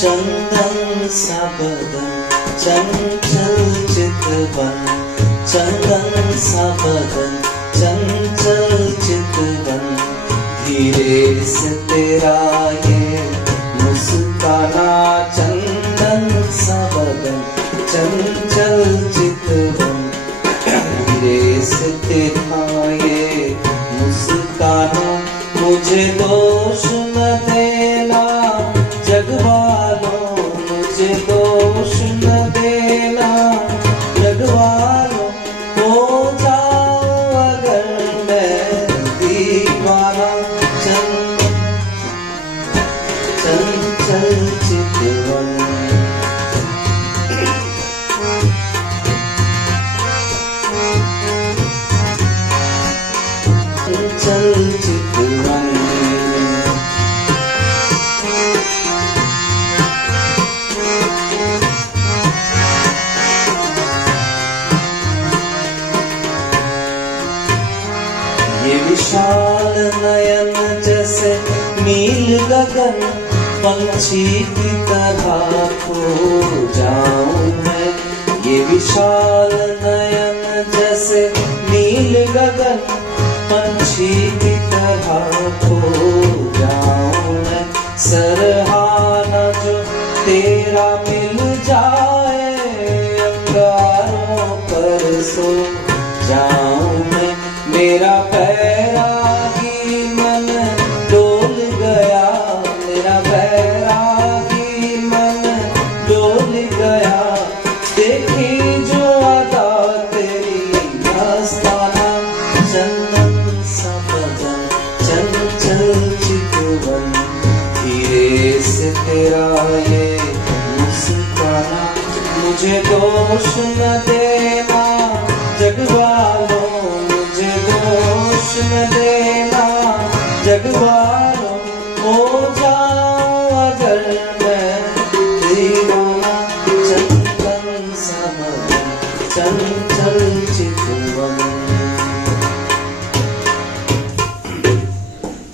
चंदन सा बदन चंचल चितवन, चंदन सा बदन चंचल चितवन, धीरे से तेरा ये मुस्काना, चंदन सा बदन चंचल चितवन, धीरे से तेरा ये मुस्काना, मुझे दोष न देना जग वालों, मुझे दोष न देना जग वालों, हो जाऊं अगर मैं दीवाना, चंचल चितवन। चंचल चितवन। ये विशाल नयन जैसे नील गगन, पंछी की तरह खो जाऊं मैं, ये विशाल नयन जैसे नील गगन, पंछी की तरह खो जाऊं मैं, सरहाना जो तेरा मिल जाए, अंगारों पर सो जाऊं मैं, मेरा बैरागी मन डोल गया, मेरा बैरागी मन डोल गया, देखी जो अदा तेरी मस्ताना, चंदन सा बदन चंचल चितवन, धीरे से तेरा ये मुस्काना, मुझे दोष न देना जग वालों, मुझे दोष न देना जग वालों, हो जाऊं अगर मैं दीवाना, चंदन सा बदन चंचल